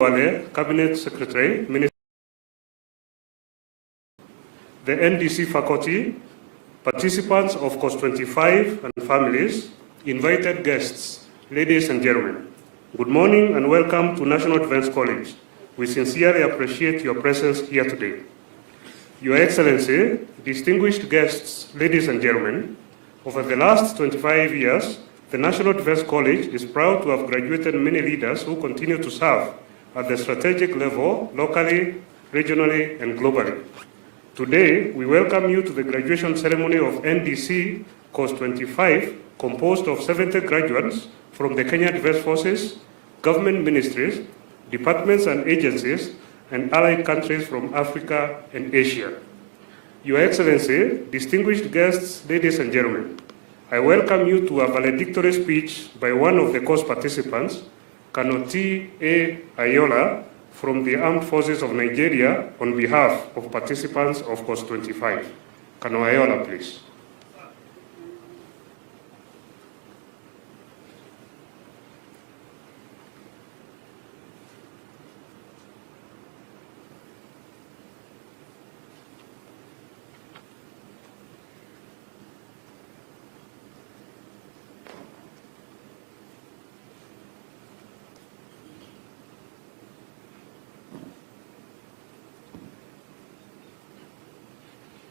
Cabinet Secretary, Minister, the NDC faculty, participants of Course 25 and families, invited guests, ladies and gentlemen. Good morning and welcome to National Defense College. We sincerely appreciate your presence here today. Your Excellency, distinguished guests, ladies and gentlemen, over the last 25 years, the National Defense College is proud to have graduated many leaders who continue to serve at the strategic level, locally, regionally, and globally. Today, we welcome you to the graduation ceremony of NDC Course 25, composed of 70 graduates from the Kenya Defense Forces, government ministries, departments and agencies, and allied countries from Africa and Asia. Your Excellency, distinguished guests, ladies and gentlemen, I welcome you to a valedictory speech by one of the course participants, Kanoti A. Ayola, from the Armed Forces of Nigeria, on behalf of participants of Course 25. Kano Ayola, please.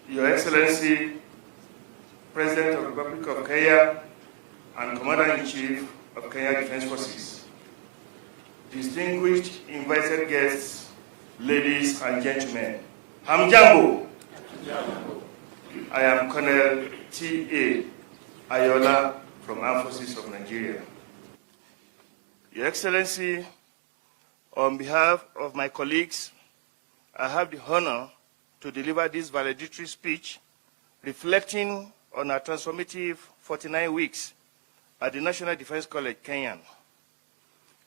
Your Excellency, President of the Republic of Kenya and Commandant-in-Chief of Kenya Defense Forces, distinguished invited guests, ladies and gentlemen, Hamjambo. I am Colonel T.A. Ayola from Armed Forces of Nigeria. Your Excellency, on behalf of my colleagues, I have the honor to deliver this valedictory speech reflecting on our transformative 49 weeks at the National Defense College, Kenya.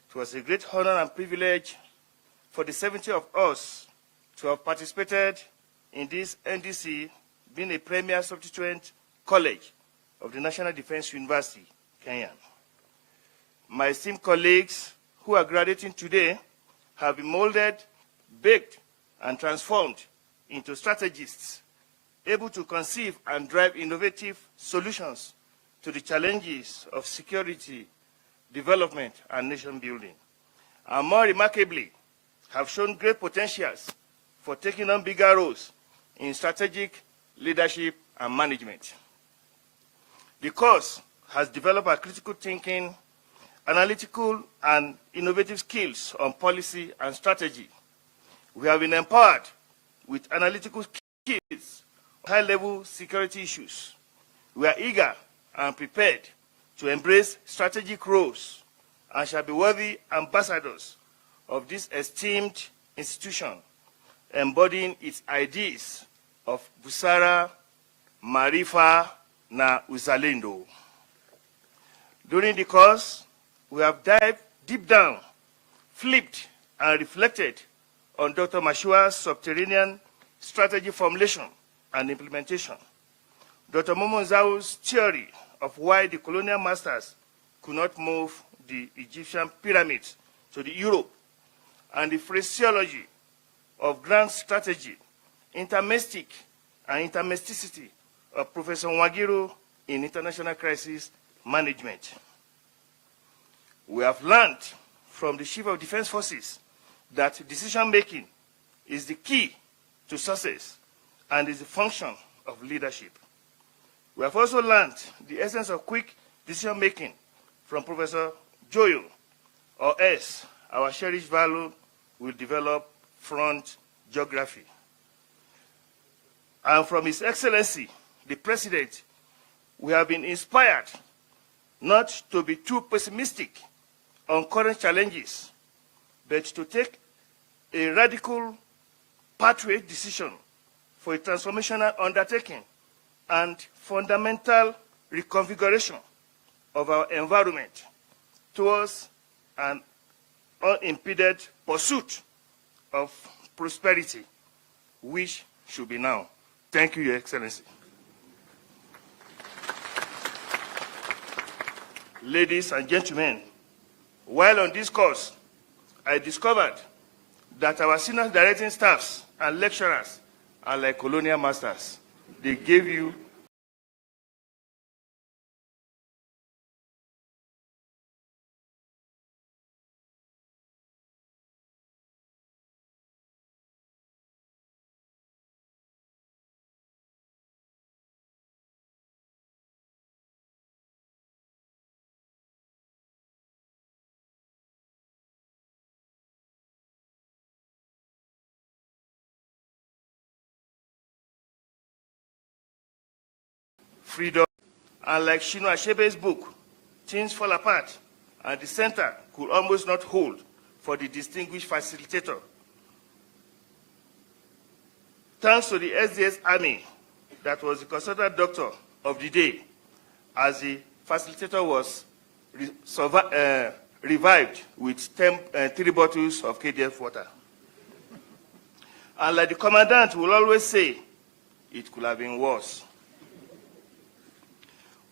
It was a great honor and privilege for the 70 of us to have participated in this NDC, being a premier substituent college of the National Defense University, Kenya. My esteemed colleagues who are graduating today have been molded, baked, and transformed into strategists, able to conceive and drive innovative solutions to the challenges of security, development, and nation building. And more remarkably, have shown great potentials for taking on bigger roles in strategic leadership and management. The course has developed a critical thinking, analytical, and innovative skills on policy and strategy. We have been empowered with analytical skills, high-level security issues. We are eager and prepared to embrace strategic roles and shall be worthy ambassadors of this esteemed institution, embodying its ideas of Busara, Marifa, na Uzalendo. During the course, we have dived deep down, flipped, and reflected on Dr. Mashua's subterranean strategy formulation and implementation, Dr. Momonzao's theory of why the colonial masters could not move the Egyptian pyramids to the Europe, and the phraseology of grand strategy, intermestic and intermesticity of Professor Nwagiru in international crisis management. We have learned from the Chief of Defense Forces that decision-making is the key to success and is the function of leadership. We have also learned the essence of quick decision-making from Professor Joyo, or S, our cherished value will develop front geography. And from His Excellency, the President, we have been inspired not to be too pessimistic on current challenges, but to take a radical pathway decision for a transformational undertaking and fundamental reconfiguration of our environment towards an unimpeded pursuit of prosperity, which should be now. Thank you, Your Excellency. Ladies and gentlemen, while on this course, I discovered that our senior directing staffs and lecturers are like colonial masters. They gave you freedom. And like Chinua Achebe's book, Things Fall Apart, and the center could almost not hold for the distinguished facilitator. Thanks to the SDS Army, that was the consultant doctor of the day, as the facilitator was revived with 3 bottles of KDF water. And like the commandant will always say, it could have been worse.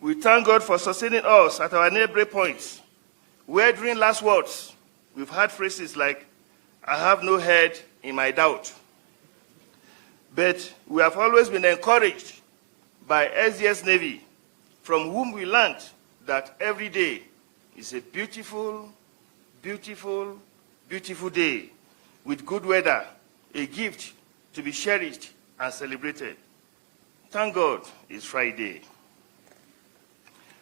We thank God for sustaining us at our neighboring points, where during last words, we've heard phrases like, I have no head in my doubt. But we have always been encouraged by SDS Navy, from whom we learned that every day is a beautiful, beautiful, beautiful day with good weather, a gift to be cherished and celebrated. Thank God it's Friday.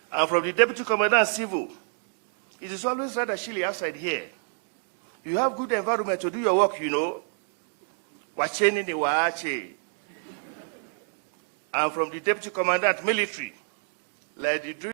And from the Deputy Commandant Civil, it is always rather chilly outside here. You have good environment to do your work, you know. Wacheni ni waache. And from the Deputy Commandant Military, like the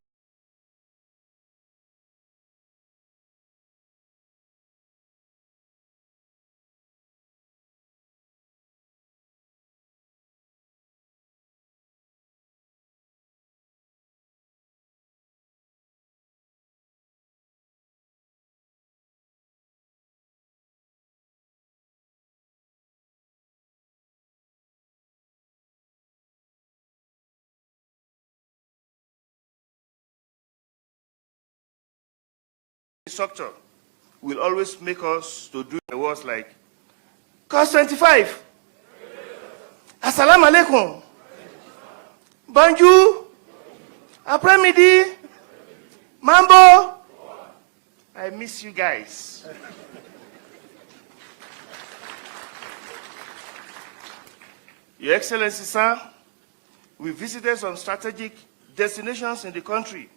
instructor will always make us to do the words like, Course 25, Assalamu alaikum, Bonjour, Après-midi, Mambo. I miss you guys. Your Excellency, sir, we visited some strategic destinations in the country,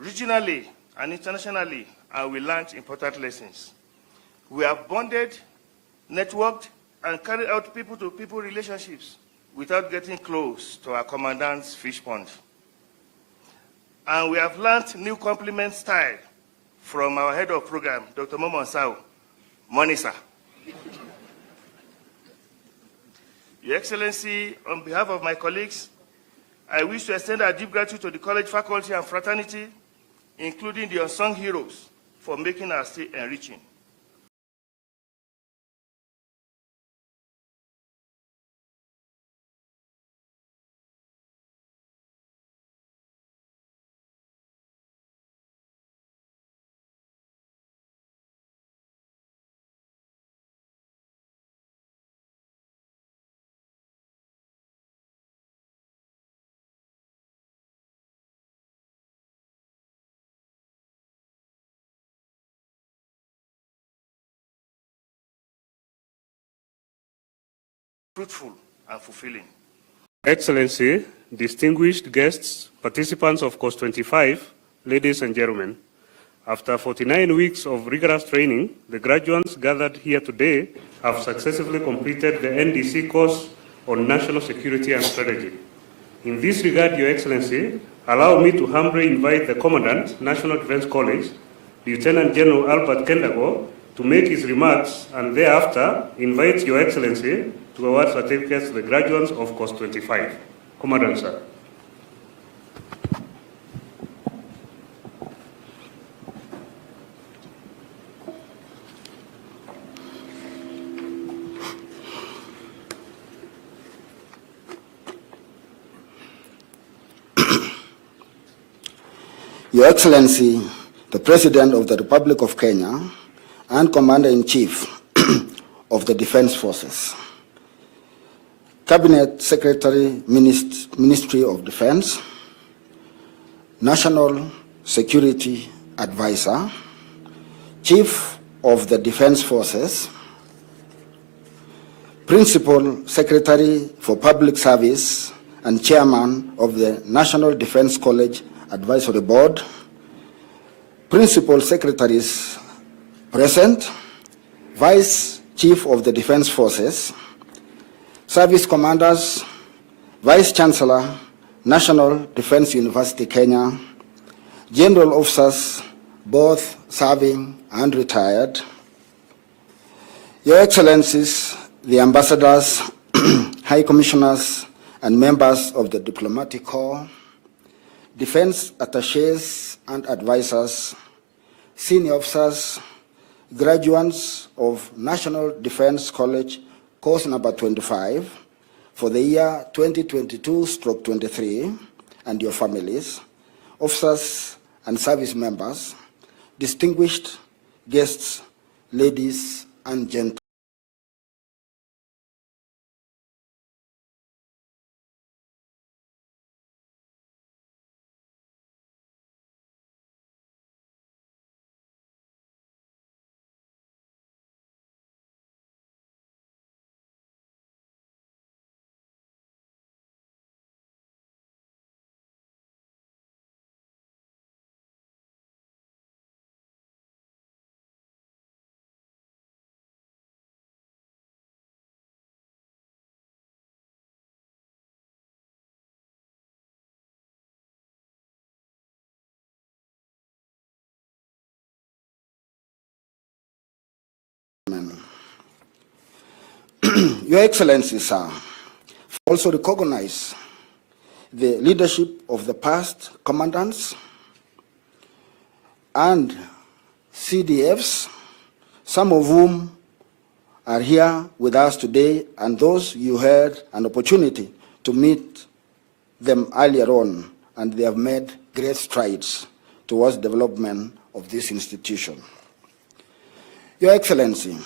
regionally and internationally, and we learned important lessons. We have bonded, networked, and carried out people-to-people relationships without getting close to our commandant's fish pond. And we have learned new compliment style from our head of program, Dr. Momon Sao. Morning, sir. Your Excellency, on behalf of my colleagues, I wish to extend our deep gratitude to the college faculty and fraternity, including the unsung heroes, for making our stay enriching. Fruitful and fulfilling. Excellency, distinguished guests, participants of Course 25, ladies and gentlemen, after 49 weeks of rigorous training, the graduates gathered here today have successfully completed the NDC course on national security and strategy. In this regard, Your Excellency, allow me to humbly invite the Commandant, National Defense College, Lieutenant General Albert Kendago, to make his remarks, and thereafter invite Your Excellency to award certificates to the graduates of Course 25. Commandant, sir. Your Excellency, the President of the Republic of Kenya and Commander-in-Chief of the Defense Forces, Cabinet Secretary, Ministry of Defense, National Security Advisor, Chief of the Defense Forces, Principal Secretary for Public Service and Chairman of the National Defense College Advisory Board, Principal Secretaries present, Vice Chief of the Defense Forces, Service Commanders, Vice Chancellor, National Defense University, Kenya, General Officers, both serving and retired, Your Excellencies, the Ambassadors, High Commissioners, and members of the Diplomatic Corps, Defense Attachés and Advisors, Senior Officers, graduates of National Defense College, course number 25, for the year 2022/23, and your families, officers and service members, distinguished guests, ladies and gentlemen. Your Excellencies, sir, also recognize the leadership of the past commandants and CDFs, some of whom are here with us today, and those you had an opportunity to meet them earlier on, and they have made great strides towards development of this institution. Your Excellency,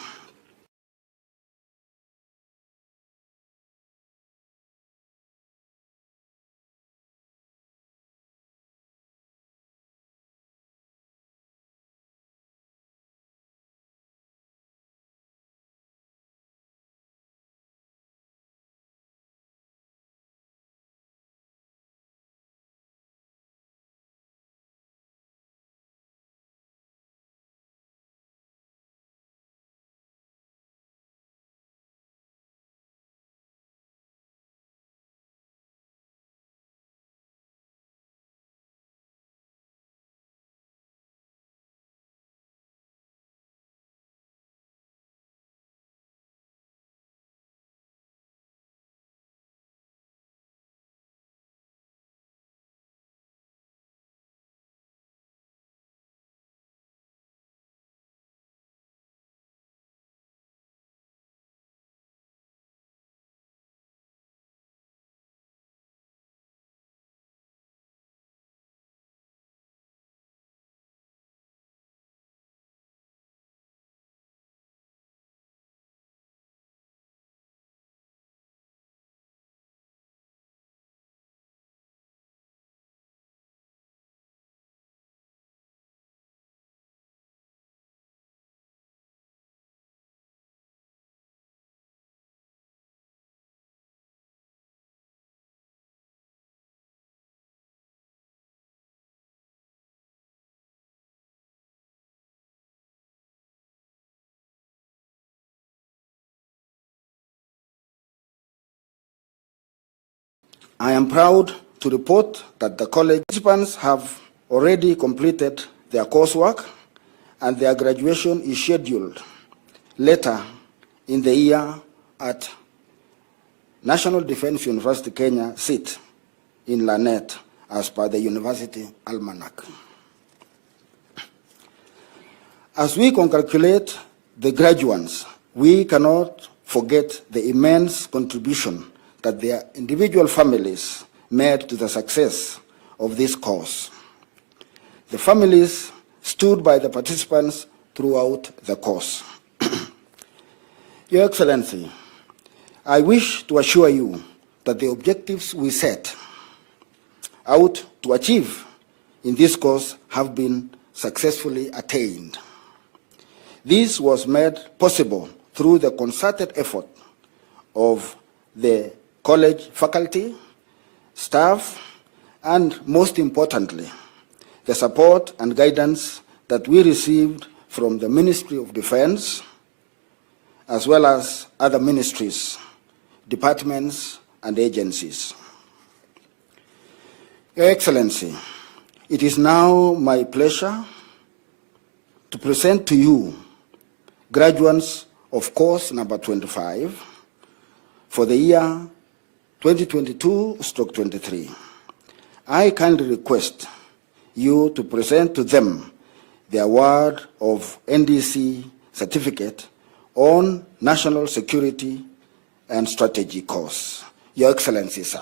I am proud to report that the college participants have already completed their coursework, and their graduation is scheduled later in the year at National Defense University, Kenya, SIT, in Lanet, as per the University Almanac. As we congratulate the graduates, we cannot forget the immense contribution that their individual families made to the success of this course. The families stood by the participants throughout the course. Your Excellency, I wish to assure you that the objectives we set out to achieve in this course have been successfully attained. This was made possible through the concerted effort of the college faculty, staff, and most importantly, the support and guidance that we received from the Ministry of Defense, as well as other ministries, departments, and agencies. Your Excellency, it is now my pleasure to present to you graduates of course number 25 for the year 2022/23. I kindly request you to present to them the award of NDC certificate on national security and strategy course. Your Excellency, sir.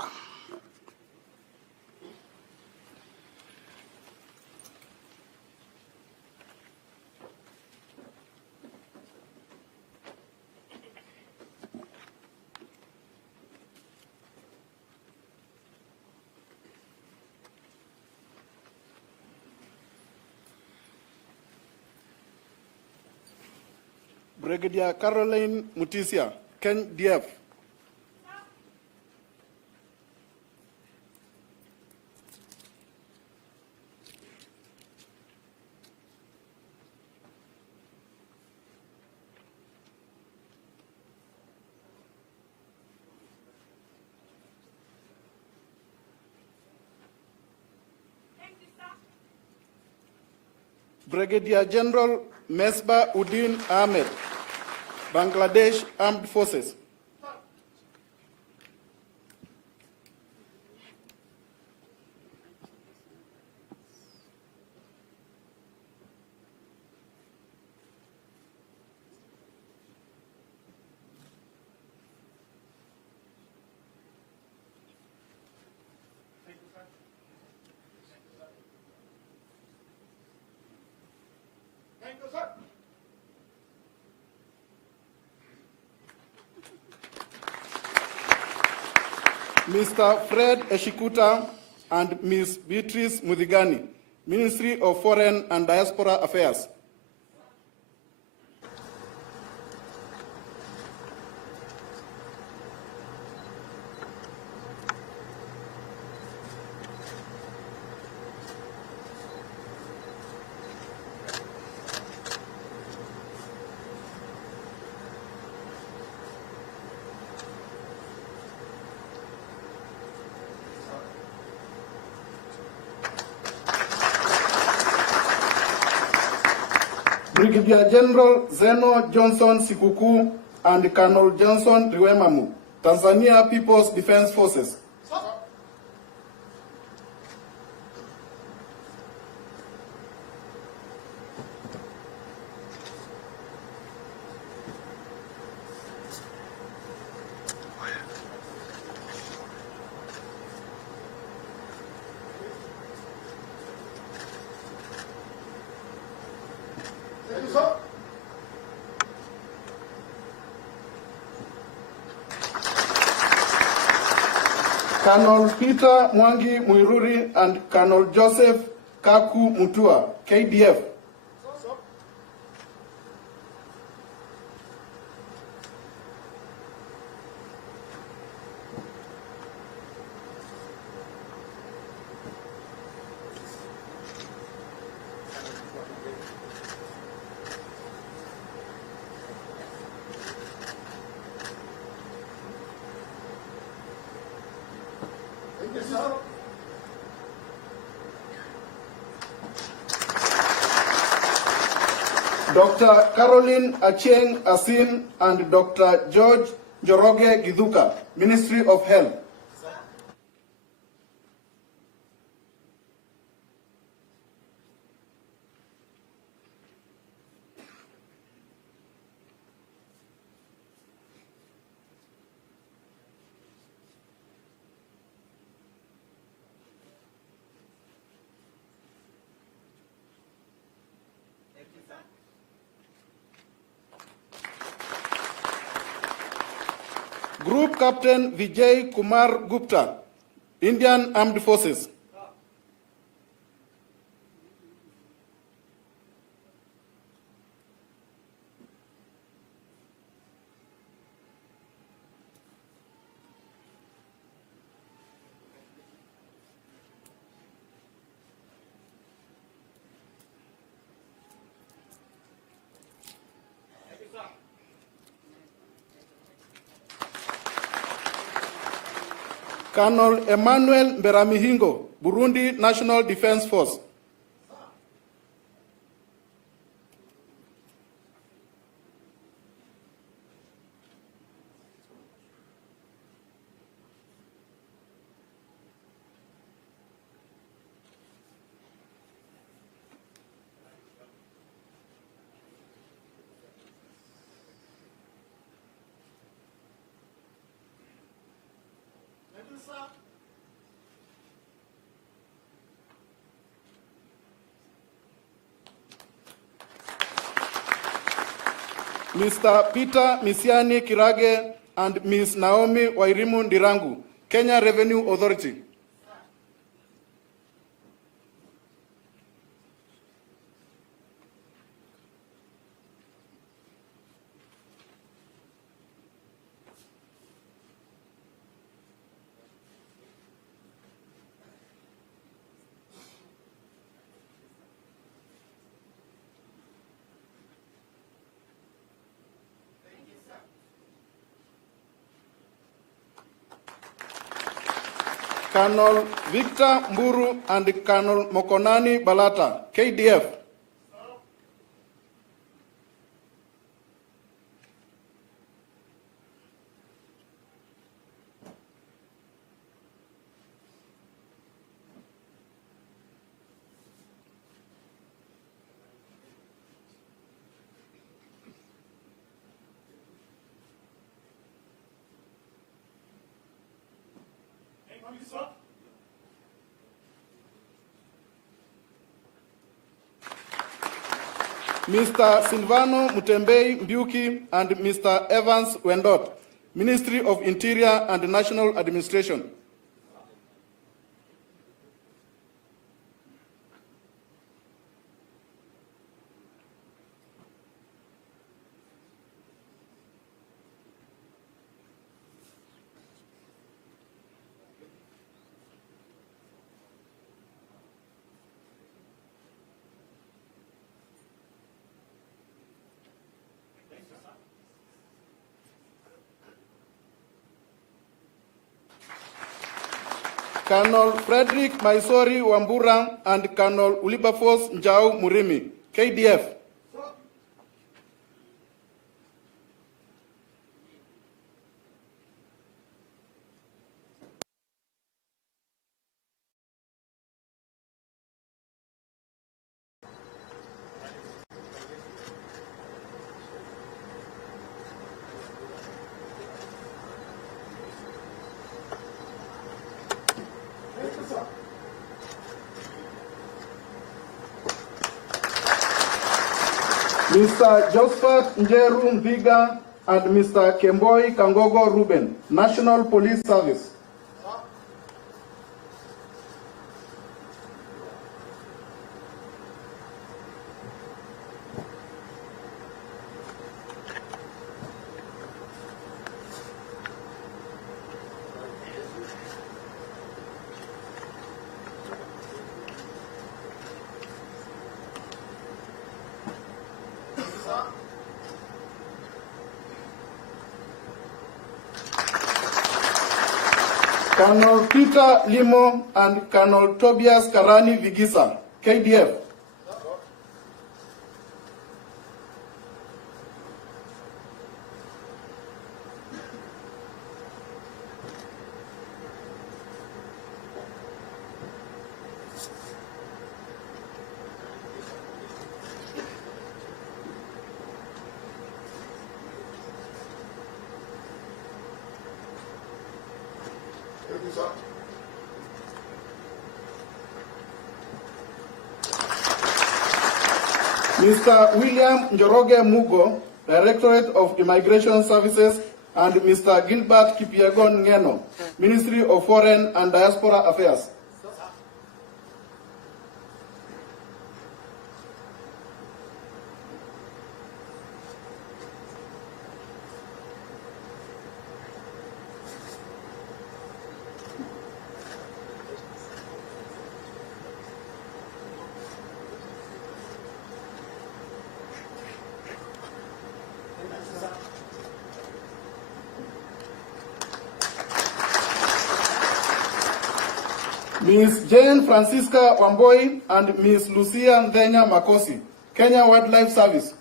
Brigadier Caroline Mutisia, Ken DF. Brigadier General Mesbah Uddin Ahmed, Bangladesh Armed Forces. Mr. Fred Eshikuta and Ms. Beatrice Muthigani, Ministry of Foreign and Diaspora Affairs. Brigadier General Zeno Johnson Sikuku and Colonel Johnson Riwemamu, Tanzania People's Defense Forces. Colonel Peter Mwangi Muiruri and Colonel Joseph Kaku Mutua, KDF. Dr. Caroline Achieng Asin and Dr. George Njoroge Githuka, Ministry of Health. Group Captain Vijay Kumar Gupta, Indian Armed Forces. Colonel Emmanuel Beramihingo, Burundi National Defense Force. Mr. Peter Misiani Kirage and Ms. Naomi Wairimu Ndirangu, Kenya Revenue Authority. Colonel Victor Mburu and Colonel Mokonani Balata, KDF. Mr. Silvano Mutembei Mbiuki and Mr. Evans Wendot, Ministry of Interior and National Administration. Colonel Frederick Maisori Wambura and Colonel Wilberforce Njau Murimi, KDF. Mr. Josephat Njeru Mviga and Mr. Kemboi Kangogo Ruben, National Police Service. Colonel Peter Limo and Colonel Tobias Karani Vigisa, KDF. Mr. William Njoroge Mugo, Directorate of Immigration Services, and Mr. Gilbert Kipyegon Ngeno, Ministry of Foreign and Diaspora Affairs. Ms. Jane Francisca Wamboi and Ms. Lucia Ndenya Makosi, Kenya Wildlife Service.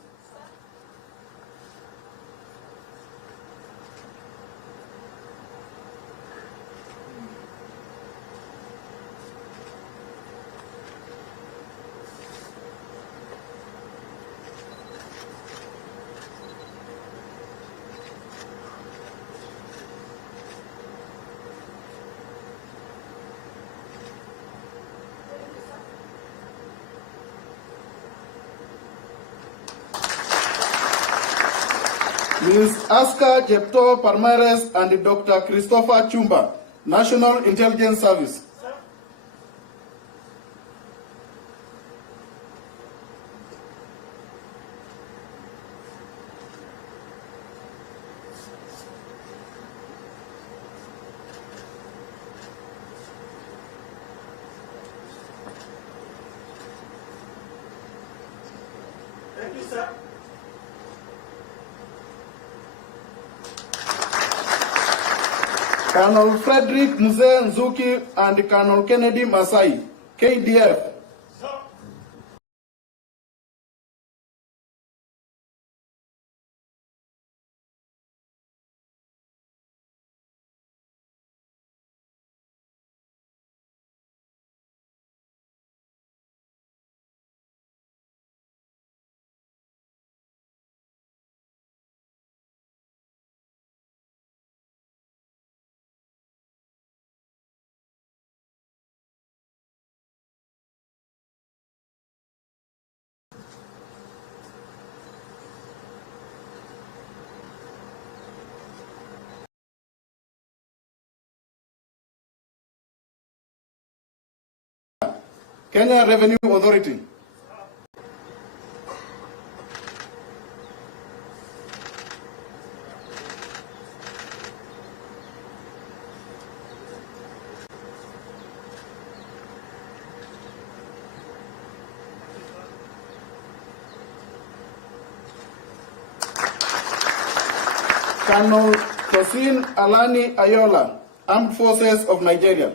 Ms. Aska Jepto Parmares and Dr. Christopher Chumba, National Intelligence Service. Thank you, sir. Colonel Frederick Mzee Nzuki and Colonel Kennedy Masai, KDF. Kenya Revenue Authority. Colonel Tosin Alani Ayola, Armed Forces of Nigeria.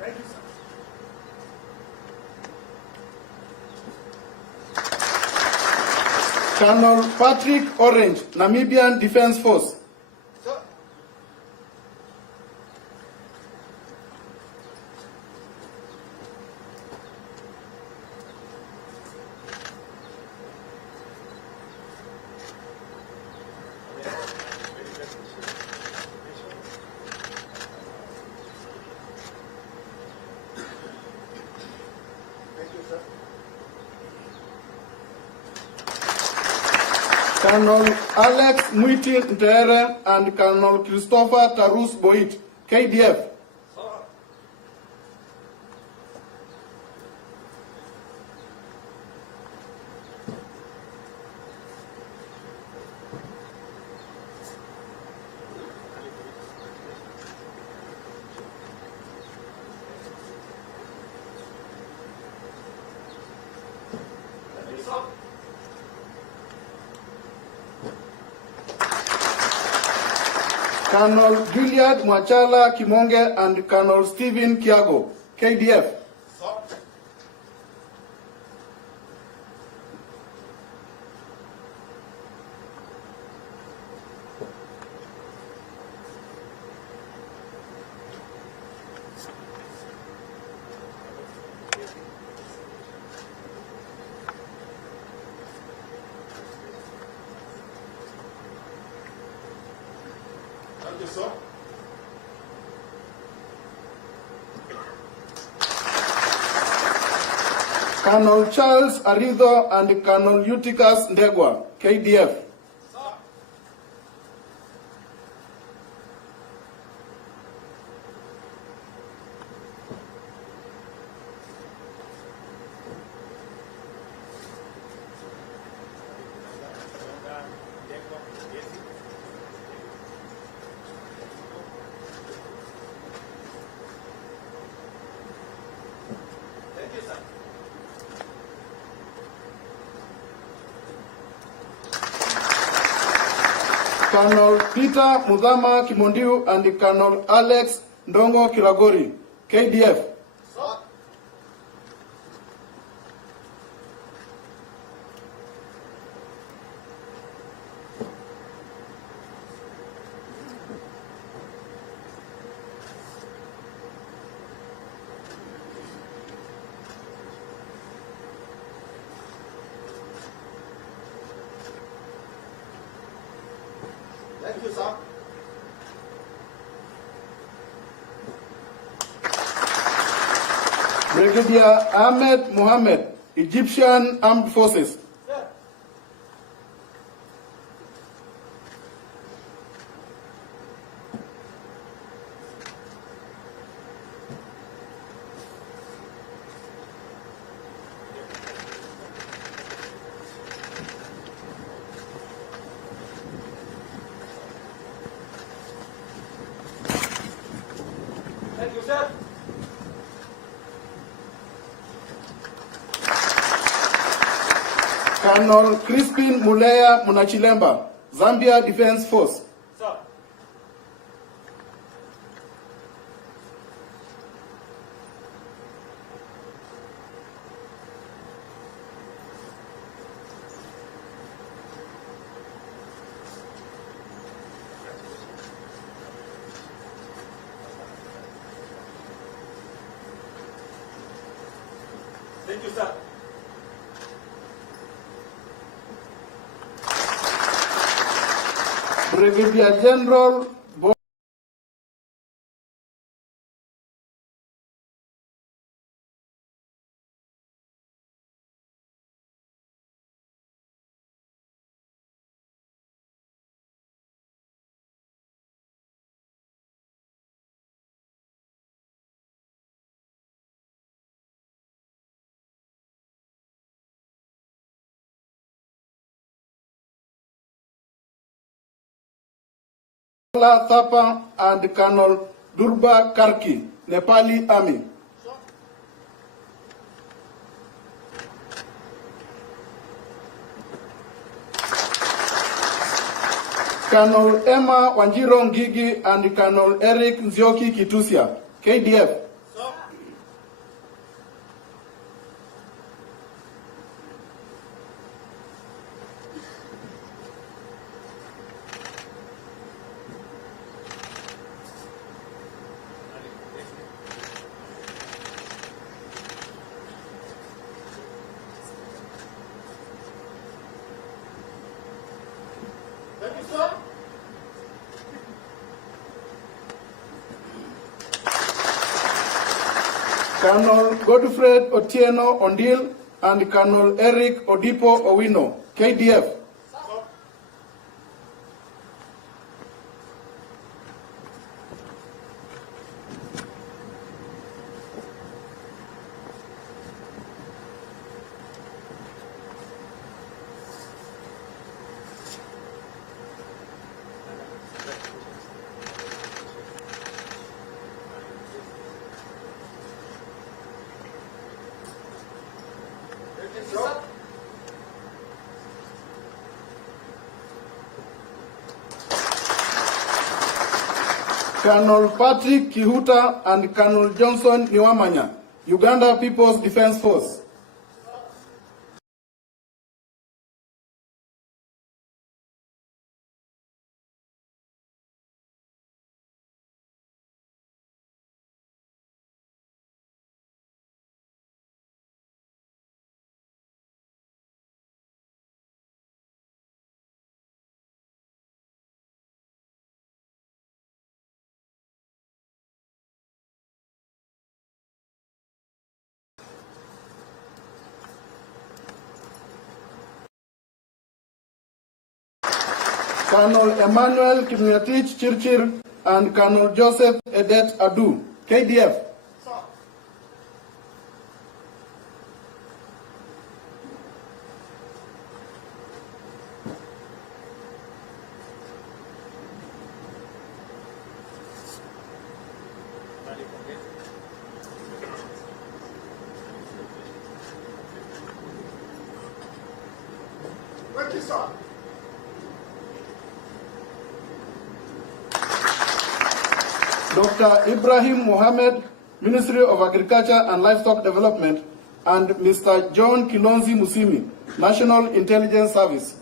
Thank you, sir. Colonel Patrick Orange, Namibian Defense Force. Colonel Alex Mwiti Ntere and Colonel Christopher Tarus Boit, KDF. Colonel Gilead Mwachala Kimonge and Colonel Stephen Kiago, KDF. you, sir. Colonel Charles Aridho and Colonel Eutychus Ndegwa, KDF. Colonel Peter Mudhama Kimondiu and Colonel Alex Ndongo Kilagori, KDF. Thank you, sir. Brigadier Ahmed Mohammed, Egyptian Armed Forces. Thank you, sir. Colonel Crispin Mulea Munachilemba, Zambia Defense Force. Sir. Thank you, sir. Brigadier General Bola Thapa and Colonel Durba Karki, Nepali Army. Colonel Emma Wanjiro Ngigi and Colonel Eric Nzioki Kitusia, KDF. Thank you, sir. Colonel Godfred Otieno Ondil and Colonel Eric Odipo Owino, KDF. Colonel Patrick Kihuta and Colonel Johnson Niwamanya, Uganda People's Defense Force. Colonel Emmanuel Kimyatich Chirchir and Colonel Joseph Edet Adu, KDF. Dr. Ibrahim Mohammed, Ministry of Agriculture and Livestock Development, and Mr. John Kilonzi Musimi, National Intelligence Service.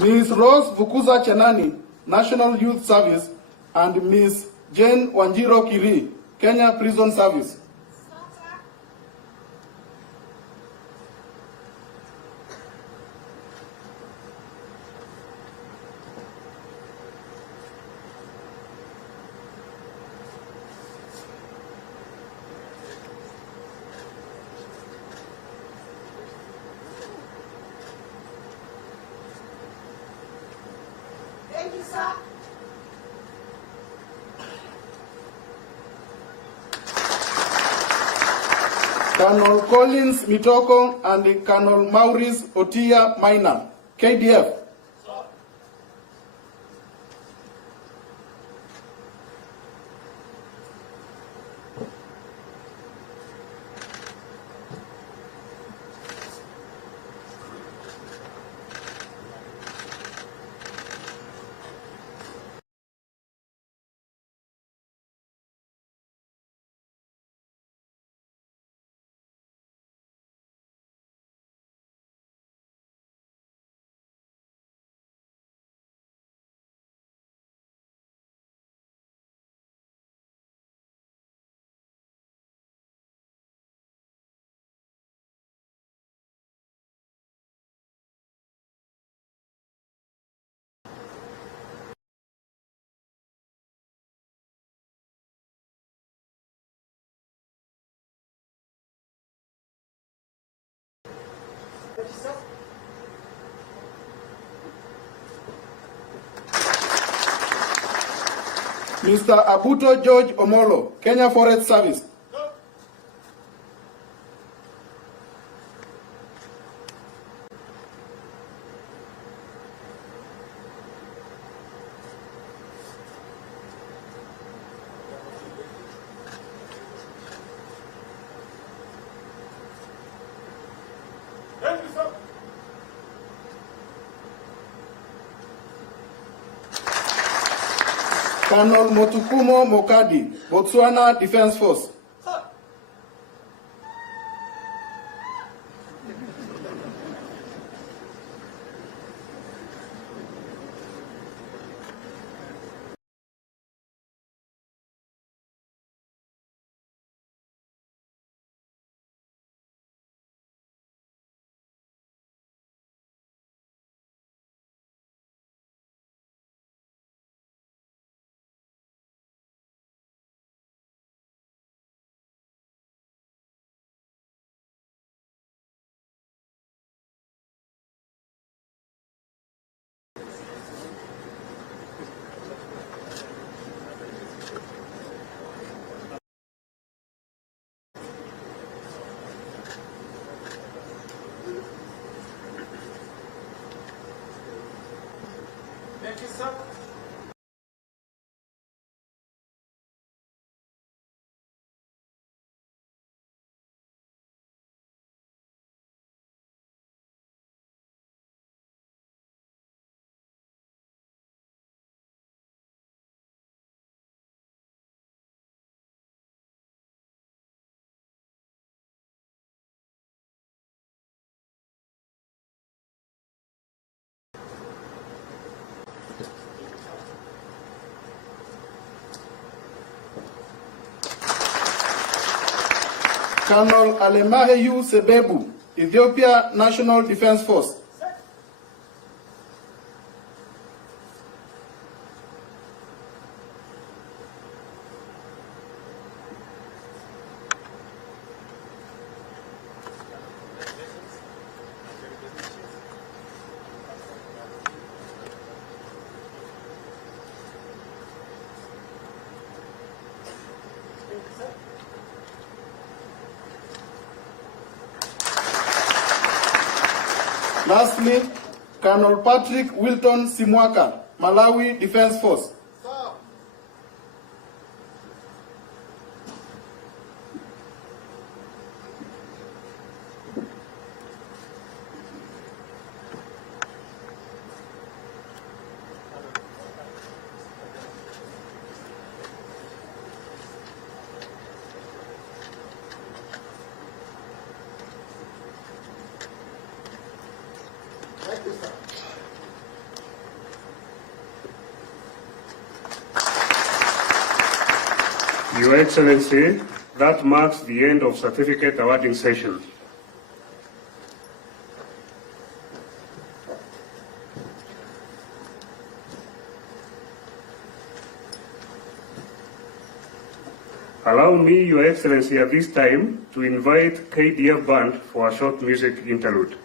Ms. Rose Vukuza Chenani, National Youth Service, and Ms. Jane Wanjiro Kiri, Kenya Prison Service. Thank you, sir. Colonel Collins Mitoko and Colonel Maurice Otia Maina, KDF. Mr. Abuto George Omolo, Kenya Forest Service. Colonel Motukumo Mokadi, Botswana Defense Force. Colonel Alemayehu Sebebu, Ethiopia National Defense Force. Lastly, Colonel Patrick Wilton Simwaka, Malawi Defense Force. Your Excellency, that marks the end of certificate awarding session. Allow me, Your Excellency, at this time to invite KDF Band for a short music interlude.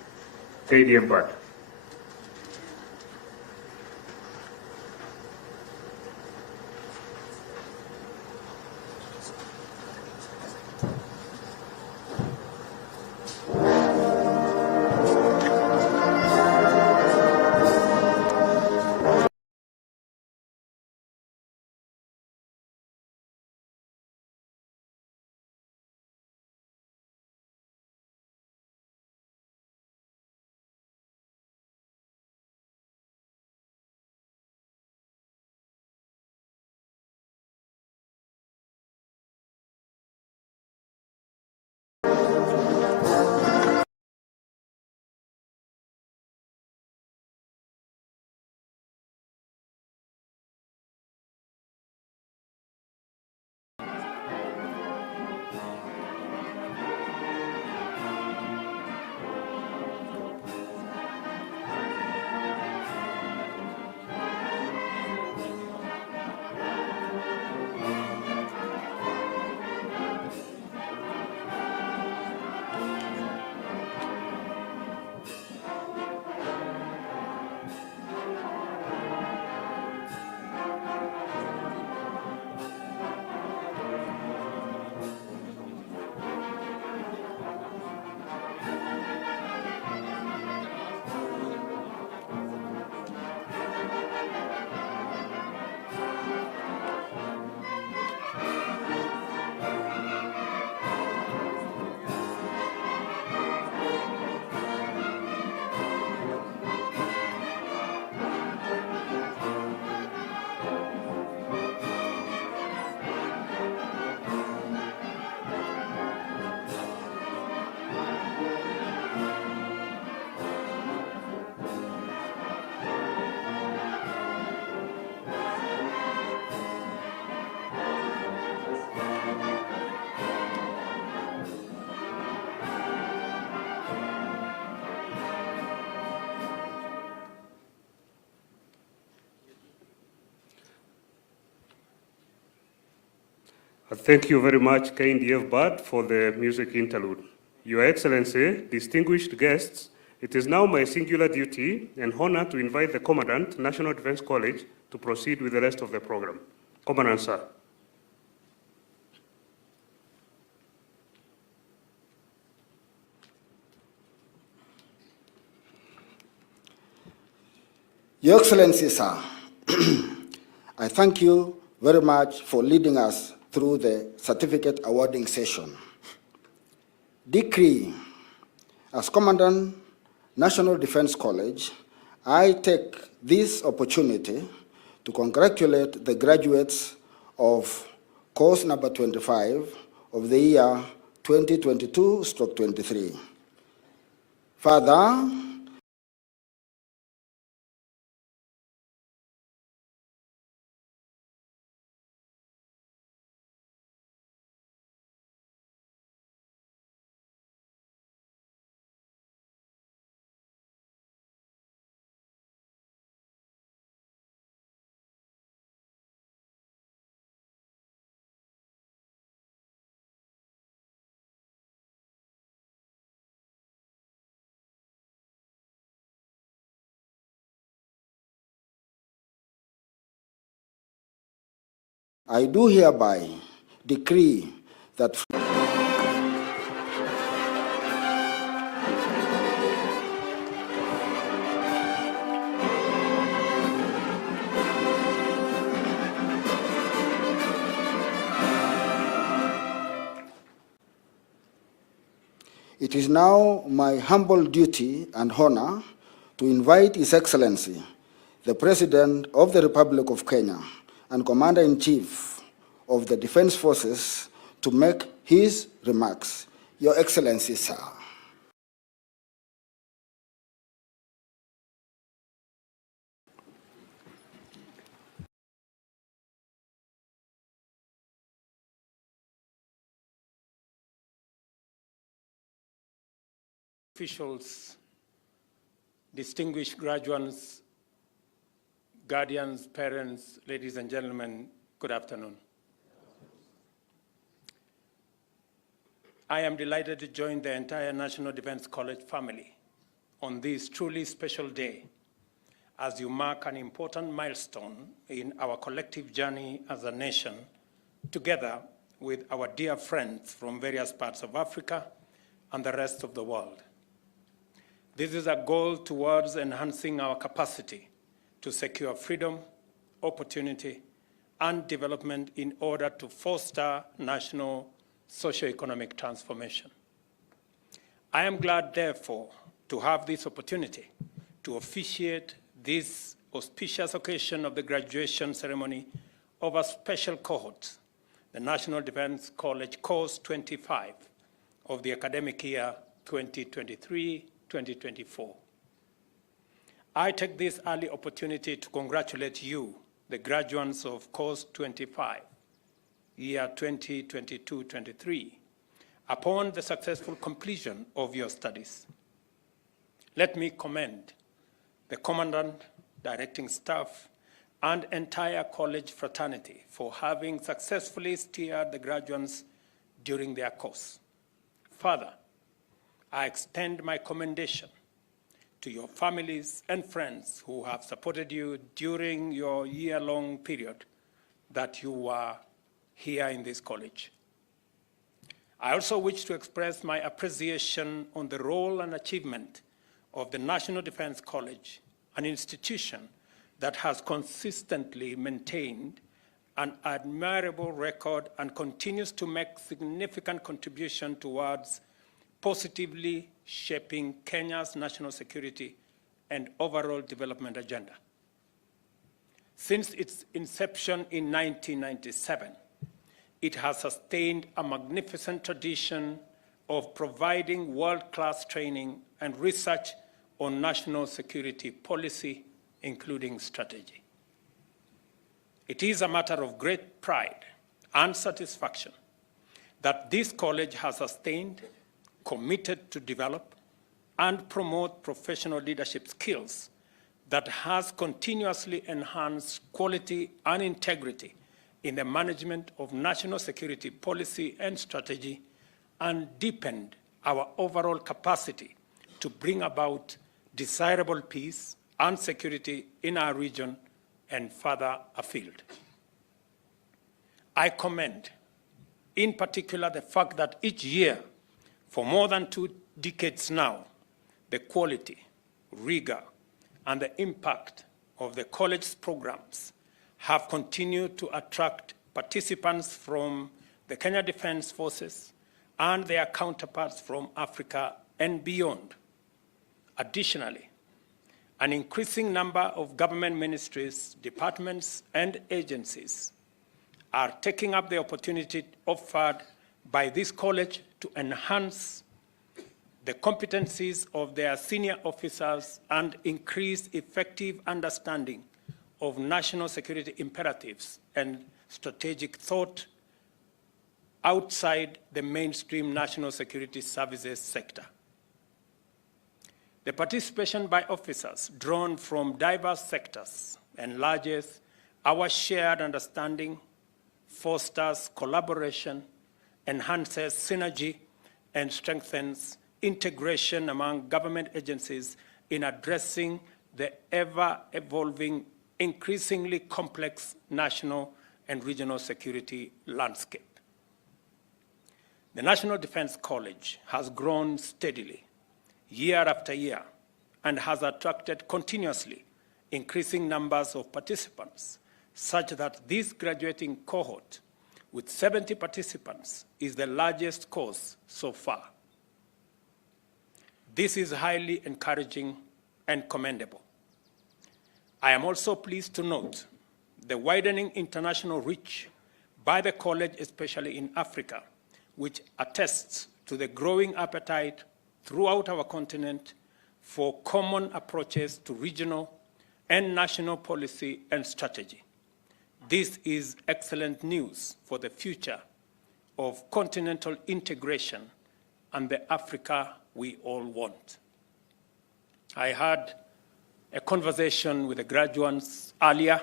KDF Band. Thank you very much, KNDF Bard, for the music interlude. Your Excellency, distinguished guests, it is now my singular duty and honor to invite the Commandant, National Defense College, to proceed with the rest of the program. Commandant, sir. Your Excellency, sir, I thank you very much for leading us through the certificate awarding session. Decree, as Commandant, National Defense College, I take this opportunity to congratulate the graduates of course number 25 of the year 2022/23. Further, I do hereby decree that it is now my humble duty and honor to invite His Excellency, the President of the Republic of Kenya and Commander-in-Chief of the Defense Forces, to make his remarks. Your Excellency, sir. Officials, distinguished graduates, guardians, parents, ladies and gentlemen, good afternoon. I am delighted to join the entire National Defense College family on this truly special day as you mark an important milestone in our collective journey as a nation, together with our dear friends from various parts of Africa and the rest of the world. This is a goal towards enhancing our capacity to secure freedom, opportunity, and development in order to foster national socio-economic transformation. I am glad, therefore, to have this opportunity to officiate this auspicious occasion of the graduation ceremony of a special cohort, the National Defense College Course 25 of the academic year 2023-2024. I take this early opportunity to congratulate you, the graduates of Course 25, year 2022-23, upon the successful completion of your studies. Let me commend the Commandant, directing staff, and entire college fraternity for having successfully steered the graduates during their course. Further, I extend my commendation to your families and friends who have supported you during your year-long period that you were here in this college. I also wish to express my appreciation on the role and achievement of the National Defense College, an institution that has consistently maintained an admirable record and continues to make significant contribution towards positively shaping Kenya's national security and overall development agenda. Since its inception in 1997, it has sustained a magnificent tradition of providing world-class training and research on national security policy, including strategy. It is a matter of great pride and satisfaction that this college has sustained, committed to develop, and promote professional leadership skills that has continuously enhanced quality and integrity in the management of national security policy and strategy, and deepened our overall capacity to bring about desirable peace and security in our region and further afield. I commend, in particular, the fact that each year, for more than 2 decades now, the quality, rigor, and the impact of the college's programs have continued to attract participants from the Kenya Defense Forces and their counterparts from Africa and beyond. Additionally, an increasing number of government ministries, departments, and agencies are taking up the opportunity offered by this college to enhance the competencies of their senior officers and increase effective understanding of national security imperatives and strategic thought outside the mainstream national security services sector. The participation by officers drawn from diverse sectors enlarges our shared understanding, fosters collaboration, enhances synergy, and strengthens integration among government agencies in addressing the ever-evolving, increasingly complex national and regional security landscape. The National Defense College has grown steadily, year after year, and has attracted continuously increasing numbers of participants, such that this graduating cohort with 70 participants is the largest course so far. This is highly encouraging and commendable. I am also pleased to note the widening international reach by the college, especially in Africa, which attests to the growing appetite throughout our continent for common approaches to regional and national policy and strategy. This is excellent news for the future of continental integration and the Africa we all want. I had a conversation with the graduates earlier,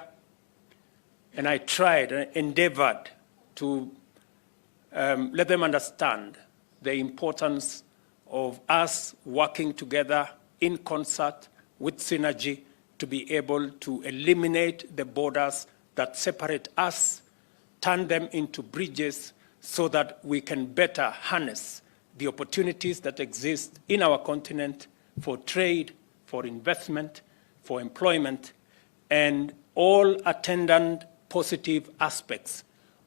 and I tried and endeavored to let them understand the importance of us working together in concert with synergy to be able to eliminate the borders that separate us, turn them into bridges so that we can better harness the opportunities that exist in our continent for trade, for investment, for employment, and all attendant positive aspects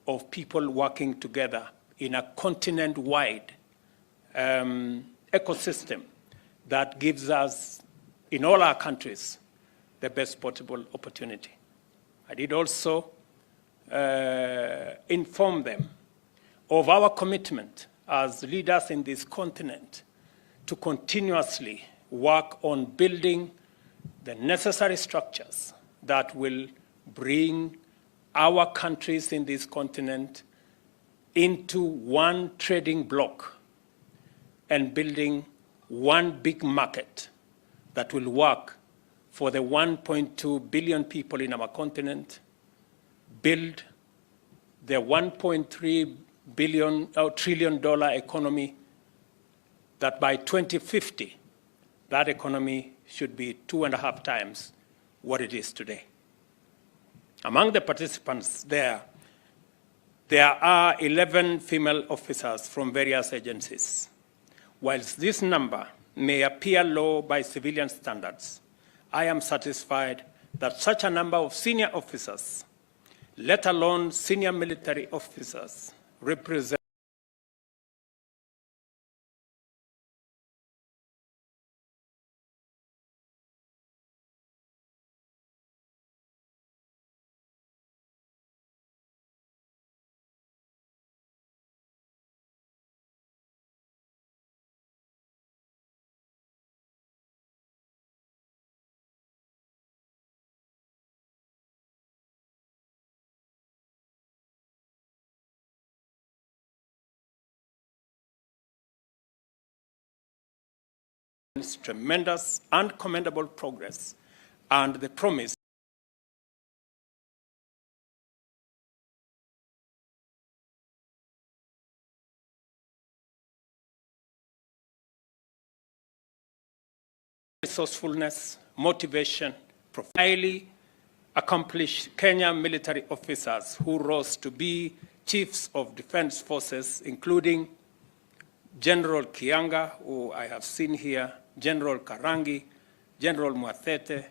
of people working together in a continent-wide ecosystem that gives us, in all our countries, the best possible opportunity. I did also inform them of our commitment as leaders in this continent to continuously work on building the necessary structures that will bring our countries in this continent into one trading bloc and building one big market that will work for the 1.2 billion people in our continent, build the $1.3 trillion economy that by 2050, that economy should be 2.5 times what it is today. Among the participants there are 11 female officers from various agencies. Whilst this number may appear low by civilian standards, I am satisfied that such a number of senior officers, let alone senior military officers, represent tremendous and commendable progress and the promise resourcefulness, motivation, highly accomplished Kenyan military officers who rose to be chiefs of defense forces, including General Kianga, who I have seen here, General Karangi, General Mwatete,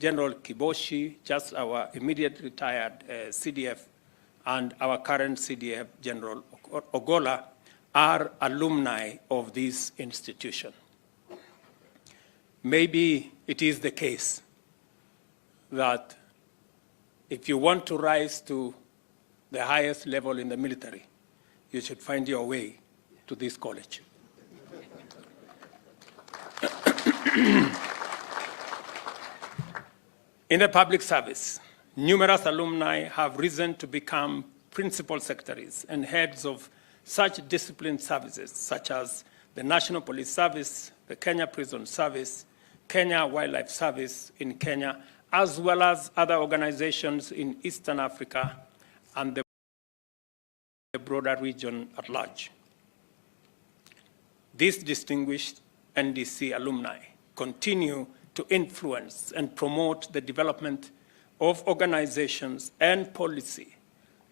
General Kiboshi, just our immediate retired CDF, and our current CDF, General Ogola, are alumni of this institution. Maybe it is the case that if you want to rise to the highest level in the military, you should find your way to this college. In the public service, numerous alumni have risen to become principal secretaries and heads of such disciplined services, such as the National Police Service, the Kenya Prison Service, Kenya Wildlife Service in Kenya, as well as other organizations in Eastern Africa and the broader region at large. These distinguished NDC alumni continue to influence and promote the development of organizations and policy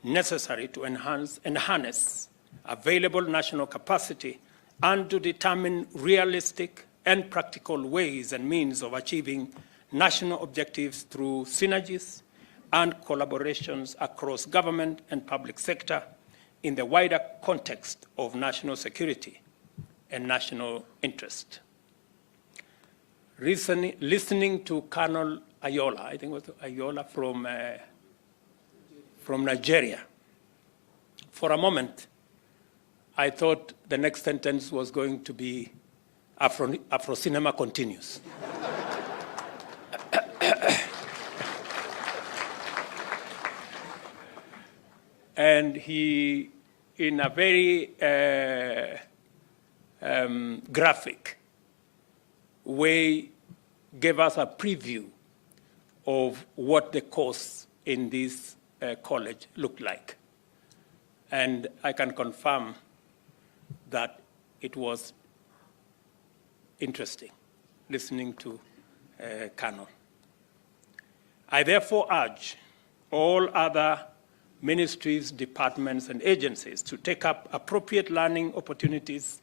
necessary to enhance available national capacity and to determine realistic and practical ways and means of achieving national objectives through synergies and collaborations across government and public sector in the wider context of national security and national interest. Listening to Colonel Ayola, I think it was Ayola from Nigeria, for a moment, I thought the next sentence was going to be Afro cinema continues. And he, in a very graphic way, gave us a preview of what the course in this college looked like. And I can confirm that it was interesting listening to Colonel. I therefore urge all other ministries, departments, and agencies to take up appropriate learning opportunities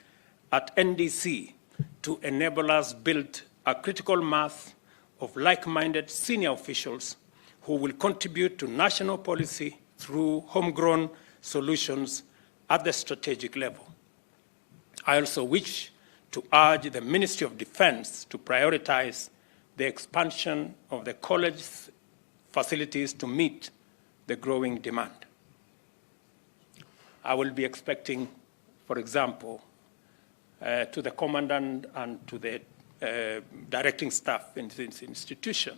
at NDC to enable us build a critical mass of like-minded senior officials who will contribute to national policy through homegrown solutions at the strategic level. I also wish to urge the Ministry of Defense to prioritize the expansion of the college's facilities to meet the growing demand. I will be expecting, for example, to the Commandant and to the directing staff in this institution,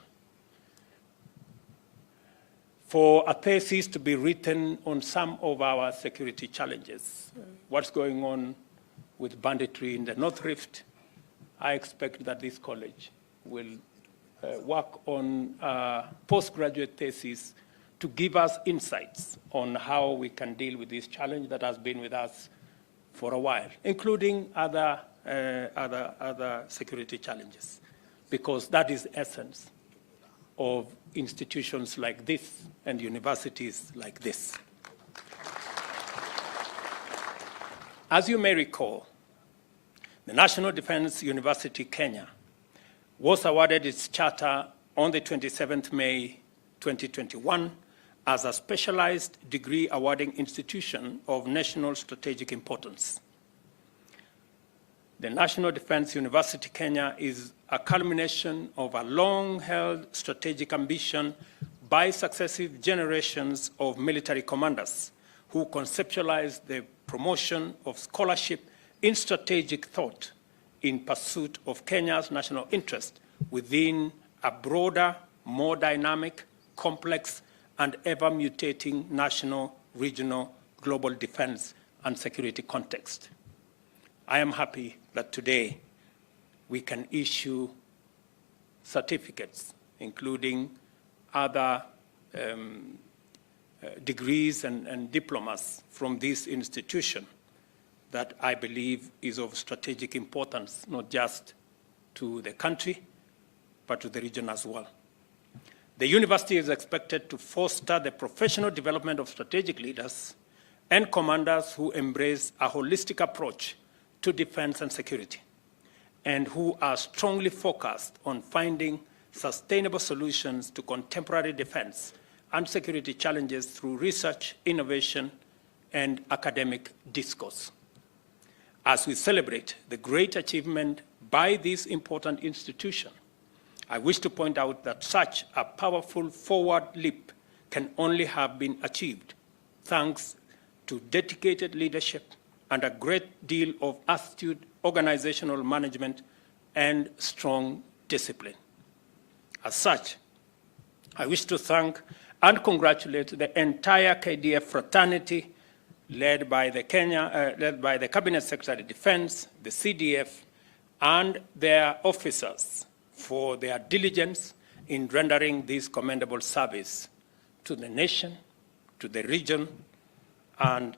for a thesis to be written on some of our security challenges. What's going on with banditry in the North Rift? I expect that this college will work on a postgraduate thesis to give us insights on how we can deal with this challenge that has been with us for a while, including other security challenges, because that is the essence of institutions like this and universities like this. As you may recall, the National Defense University Kenya was awarded its charter on the 27th May 2021 as a specialized degree awarding institution of national strategic importance. The National Defense University Kenya is a culmination of a long-held strategic ambition by successive generations of military commanders who conceptualized the promotion of scholarship in strategic thought in pursuit of Kenya's national interest within a broader, more dynamic, complex, and ever-mutating national, regional, global defense and security context. I am happy that today we can issue certificates, including other degrees and diplomas from this institution that I believe is of strategic importance, not just to the country, but to the region as well. The university is expected to foster the professional development of strategic leaders and commanders who embrace a holistic approach to defense and security, and who are strongly focused on finding sustainable solutions to contemporary defense and security challenges through research, innovation, and academic discourse. As we celebrate the great achievement by this important institution, I wish to point out that such a powerful forward leap can only have been achieved thanks to dedicated leadership and a great deal of astute organizational management and strong discipline. As such, I wish to thank and congratulate the entire KDF fraternity led by the Cabinet Secretary of Defense, the CDF, and their officers for their diligence in rendering this commendable service to the nation, to the region, and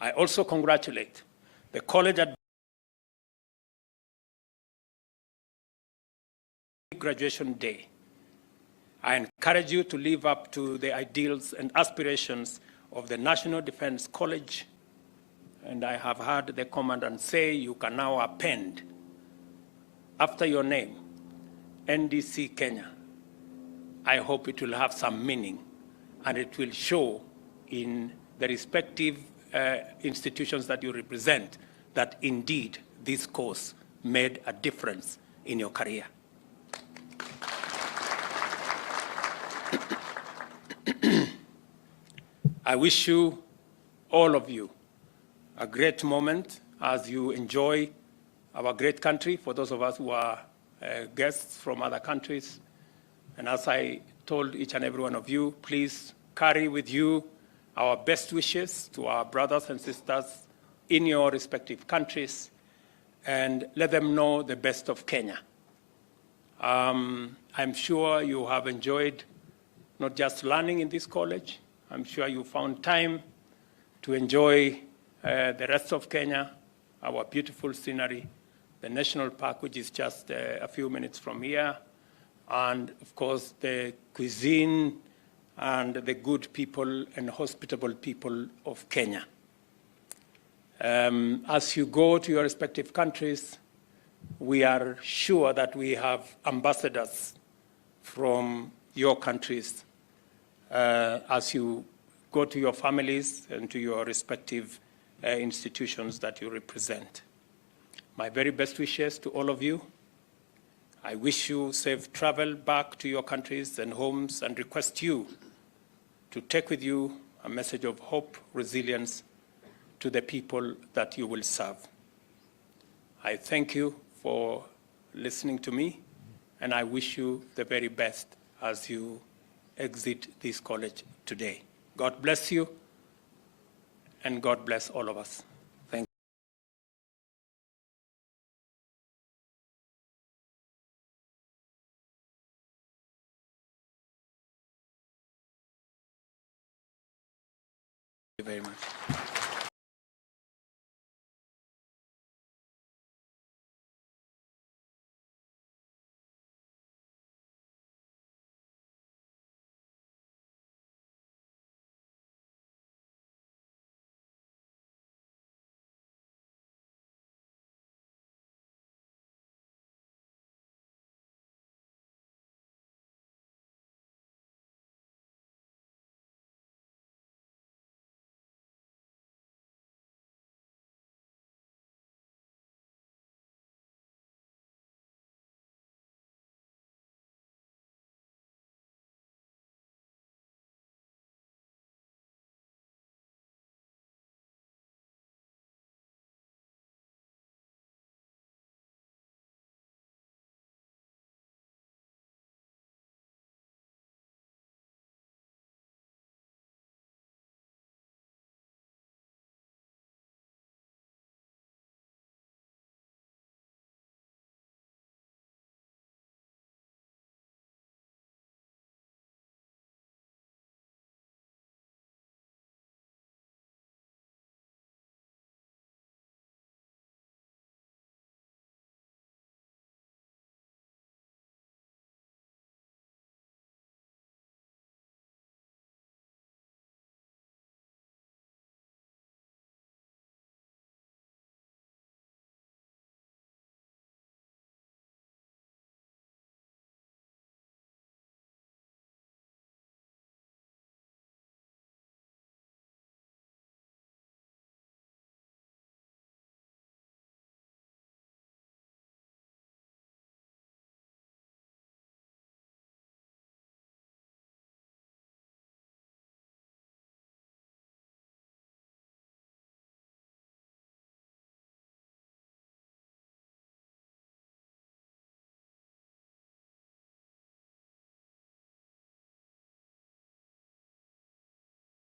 I also congratulate the college at graduation day. I encourage you to live up to the ideals and aspirations of the National Defense College, and I have heard the Commandant say you can now append after your name, NDC Kenya. I hope it will have some meaning and it will show in the respective institutions that you represent that indeed this course made a difference in your career. I wish you, all of you, a great moment as you enjoy our great country, for those of us who are guests from other countries. And as I told each and every one of you, please carry with you our best wishes to our brothers and sisters in your respective countries and let them know the best of Kenya. I'm sure you have enjoyed not just learning in this college. I'm sure you found time to enjoy the rest of Kenya, our beautiful scenery, the national park, which is just a few minutes from here, and of course the cuisine and the good people and hospitable people of Kenya. As you go to your respective countries, we are sure that we have ambassadors from your countries as you go to your families and to your respective institutions that you represent. My very best wishes to all of you. I wish you safe travel back to your countries and homes and request you to take with you a message of hope, resilience to the people that you will serve. I thank you for listening to me, and I wish you the very best as you exit this college today. God bless you, and God bless all of us. Thank you very much.